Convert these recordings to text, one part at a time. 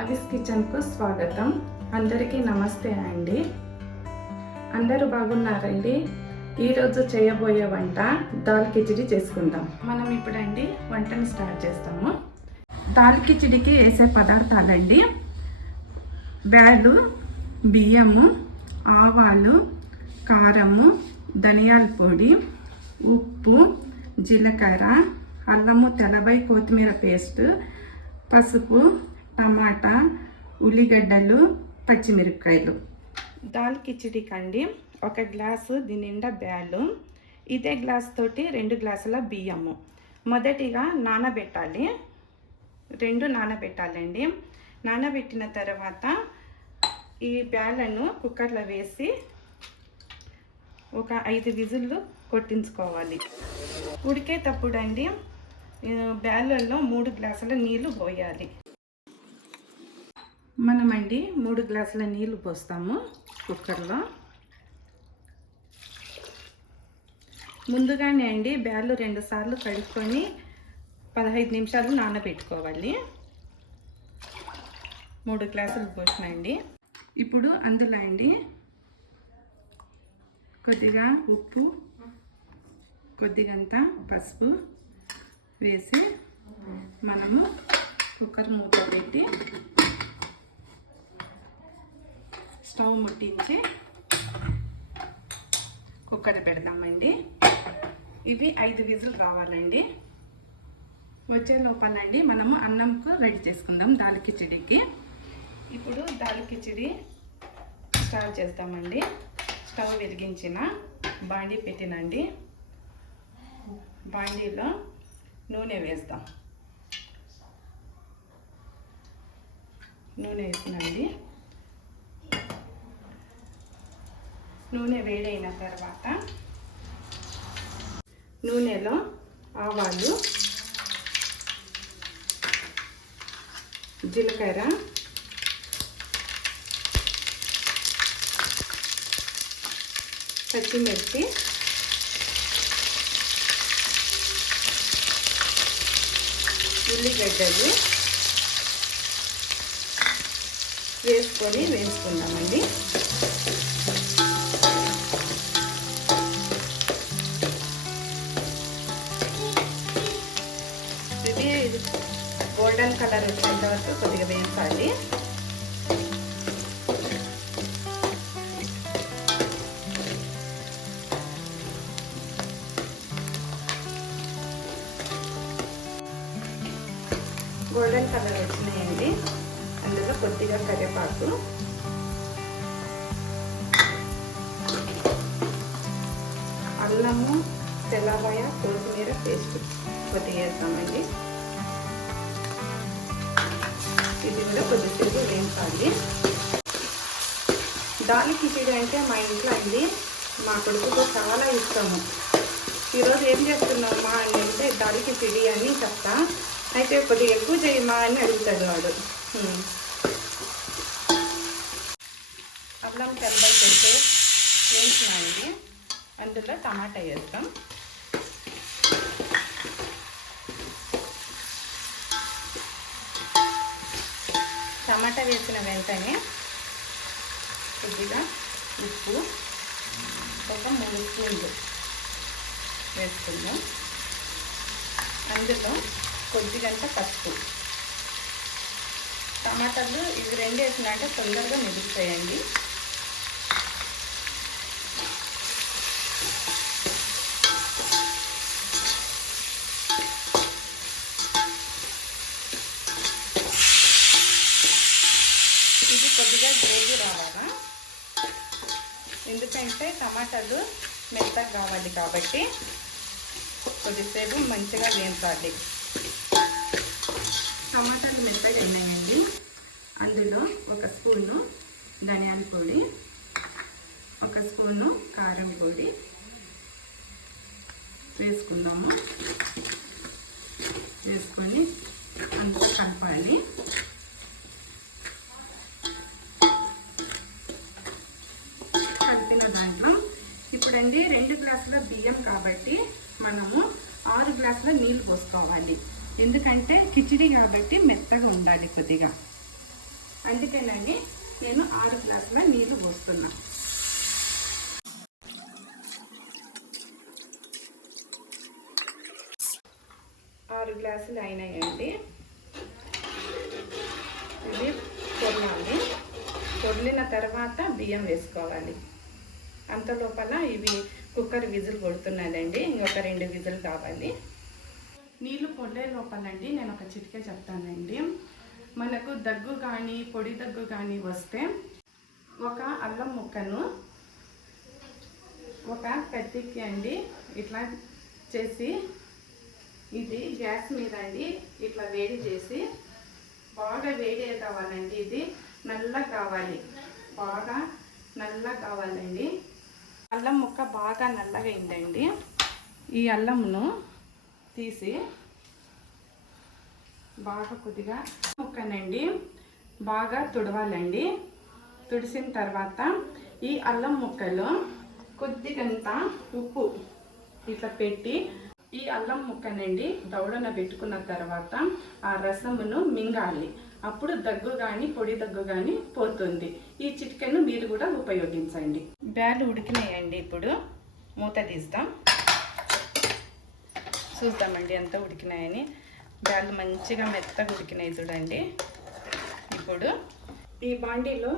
అవిస్ కిచెన్కు స్వాగతం. అందరికీ నమస్తే అండి. అందరూ బాగున్నారండి. ఈరోజు చేయబోయే వంట దాల్ కిచిడి చేసుకుందాం. మనం ఇప్పుడండి వంటను స్టార్ట్ చేస్తాము. దాల్ కిచిడికి వేసే పదార్థాలండి: బ్యాలు, బియ్యము, ఆవాలు, కారము, ధనియాల పొడి, ఉప్పు, జీలకర్ర, అల్లము, తెల్లబై, కొత్తిమీర పేస్ట్, పసుపు, టమాటా, ఉల్లిగడ్డలు, పచ్చిమిరపకాయలు. దాల్ కిచిడికి అండి 1 గ్లాసు దీని నిండా బ్యాలు, ఇదే గ్లాస్ తోటి 2 గ్లాసుల బియ్యము మొదటిగా నానబెట్టాలి. 2 నానబెట్టాలండి. నానబెట్టిన తర్వాత ఈ బ్యాలను కుక్కర్లో వేసి ఒక 5 విజిల్లు కొట్టించుకోవాలి. ఉడికేటప్పుడు అండి బ్యాలల్లో 3 గ్లాసుల నీళ్లు పోయాలి. మనమండి 3 గ్లాసుల నీళ్లు పోస్తాము కుక్కర్లో. ముందుగానే అండి బ్యాలు 2 సార్లు కడుక్కొని 15 నిమిషాలు నానబెట్టుకోవాలి. 3 గ్లాసులు పోసినండి. ఇప్పుడు అందులో అండి కొద్దిగా ఉప్పు, కొద్దిగంత పసుపు వేసి మనము కుక్కర్ మూత పెట్టి స్టవ్ ముట్టించి కుక్కర్ పెడదామండి. ఇవి 5 విజిల్ రావాలండి. వచ్చే లోపలండి మనము అన్నంకు రెడీ చేసుకుందాం దాల్ కిచిడికి. ఇప్పుడు దాల్ కిచిడి స్టార్ట్ చేద్దామండి. స్టవ్ వెలిగించిన బాండీ పెట్టినండి. బాండీలో నూనె వేస్తాం. నూనె వేసినండి. నూనె వేడైన తర్వాత నూనెలో ఆవాలు, జీలకర్ర, పచ్చిమిర్చి, ఉల్లిగడ్డలు వేసుకొని వేసుకుందామండి. ఇది గోల్డెన్ కలర్ వచ్చేంత వరకు కొద్దిగా వేయించాలి. గోల్డెన్ కలర్ వచ్చినాయండి. అందులో కొద్దిగా కరివేపాకు, అల్లము, తెల్లబాయ, కొత్తిమీర పేస్ట్ కొద్దిగా వేస్తామండి. ఇది కూడా కొద్దిసేపు వేయించాలి. దాల్ కిచిడి అంటే మా ఇంట్లో అండి మా కొడుకుకు చాలా ఇష్టము. ఈరోజు ఏం చేస్తున్నావు మా అని అంటే దాల్ కిచిడి అని చెప్తా. అయితే కొద్దిగా ఎక్కువ చేయమా అని అడుగుతాడు వాడు. అల్లం, తెల్లబాయ పెడితే వేయించినాయండి. అందులో టమాటా వేస్తాం. టమాటా వేసిన వెంటనే కొద్దిగా ఉప్పు, ఒక 3 స్పూన్లు వేసుకుందాం. అందులో కొద్దిగంత పసుపు. టమాటాలు ఇవి 2 వేసినాక తొందరగా మెదుగుతాయండి. ఇది కొద్దిగా గ్రేవీ రావాలా, ఎందుకంటే టమాటాలు మెత్తగా కావాలి కాబట్టి కొద్దిసేపు మంచిగా వేయించాలి. టమాటాలు మెత్తగా అయినాయండి. అందులో 1 స్పూను ధనియాల పొడి, 1 స్పూను కారం పొడి వేసుకుందాము. వేసుకొని అంతా కలపాలి. కలిపిన దాంట్లో ఇప్పుడండి 2 గ్లాసుల బియ్యం కాబట్టి మనము 6 గ్లాసుల నీళ్ళు పోసుకోవాలి. ఎందుకంటే కిచిడి కాబట్టి మెత్తగా ఉండాలి కొద్దిగా. అందుకేనండి నేను 6 గ్లాసుల నీళ్లు పోస్తున్నా. ఆరు గ్లాసులు అయినాయండి. ఇది పొర్లాలి. పొర్లిన తర్వాత బియ్యం వేసుకోవాలి. అంత లోపల ఇవి కుక్కర్ విజిల్ కొడుతున్నానండి. ఇంకొక 2 విజిల్ కావాలి. నీళ్ళు పొర్లే లోపలండి నేను ఒక చిట్కే చెప్తానండి. మనకు దగ్గు కానీ పొడి దగ్గు కానీ వస్తే ఒక అల్లం ముక్కను ఒక కత్తికి అండి ఇట్లా చేసి, ఇది గ్యాస్ మీద అండి ఇట్లా వేడి చేసి, బాగా వేడి కావాలండి. ఇది నల్లగా కావాలి, బాగా నల్లగా కావాలండి. అల్లం ముక్క బాగా నల్లగా అయిందండి. ఈ అల్లంను తీసి బాగా కొద్దిగా ముక్కనండి బాగా తుడవాలండి. తుడిసిన తర్వాత ఈ అల్లం ముక్కలో కొద్దిగంత ఉప్పు ఇట్లా పెట్టి ఈ అల్లం ముక్కనండి దవడన పెట్టుకున్న తర్వాత ఆ రసమును మింగాలి. అప్పుడు దగ్గు కానీ పొడి దగ్గు కానీ పోతుంది. ఈ చిట్కెను మీరు కూడా ఉపయోగించండి. బ్యాలు ఉడికినాయండి. ఇప్పుడు మూత తీస్తాం, చూద్దామండి ఎంత ఉడికినాయని. బ్యాలు మంచిగా మెత్తగా ఉడికినాయి చూడండి. ఇప్పుడు ఈ బాండీలో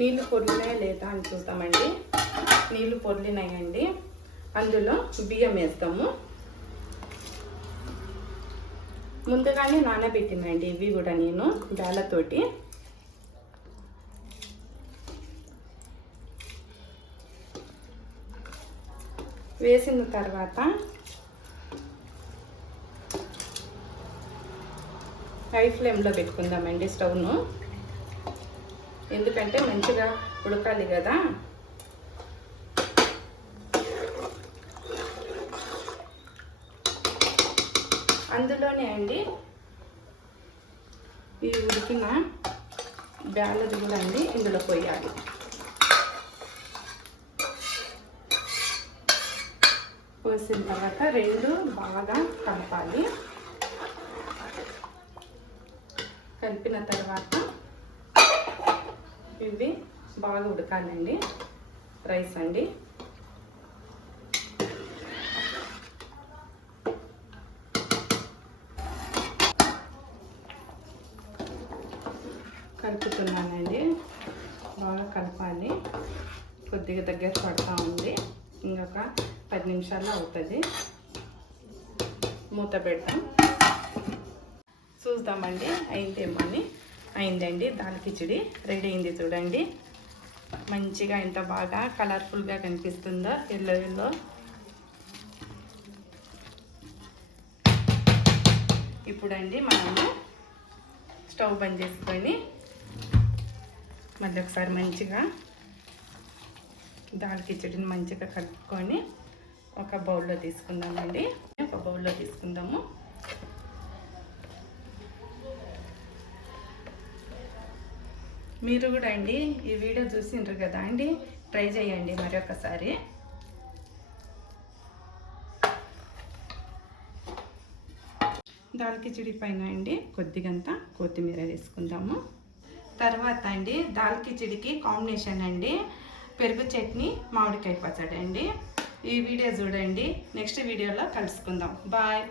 నీళ్లు పొర్లినాయా లేదా అని చూద్దామండి. నీళ్లు పొర్లినాయండి. అందులో బియ్యం వేస్తాము. ముందుగానే నానబెట్టినండి ఇవి కూడా నేను బ్యాలతోటి. వేసిన తర్వాత హై ఫ్లేమ్లో పెట్టుకుందామండి స్టవ్ను. ఎందుకంటే మంచిగా ఉడకాలి కదా. అందులోనే అండి ఈ ఉడికిన బ్యాలది కూడా అండి ఇందులో పోయాలి. పోసిన తర్వాత 2 బాగా కలపాలి. కలిపిన తర్వాత ఇవి బాగా ఉడకాలండి. రైస్ అండి కలుపుతున్నానండి. బాగా కలపాలి. కొద్దిగా దగ్గర పడుతూ ఉంది. ఇంకొక 10 నిమిషాల్లో అవుతుంది. మూత పెడతాం, చూద్దామండి అయిందేమో అని. అయిందండి. దాల్ కిచిడి రెడీ అయింది చూడండి. మంచిగా ఎంత బాగా కలర్ఫుల్గా కనిపిస్తుందో ఎల్లో ఎల్లో. ఇప్పుడండి మనము స్టవ్ బంద్ చేసుకొని మళ్ళీ ఒకసారి మంచిగా దాల్ కిచడిని మంచిగా కలుపుకొని ఒక బౌల్లో తీసుకుందామండి. ఒక బౌల్లో తీసుకుందాము. మీరు కూడా అండి ఈ వీడియో చూసిండ్రు కదా అండి, ట్రై చేయండి మరొకసారి. దాల్ కిచడి పైన అండి కొద్దిగంత కొత్తిమీర వేసుకుందాము. తర్వాత అండి దాల్ కిచడికి కాంబినేషన్ అండి పెరుగు చట్నీ, మామిడికాయ పచ్చడి అండి. ఈ వీడియో చూడండి. నెక్స్ట్ వీడియోలో కలుసుకుందాం. బాయ్.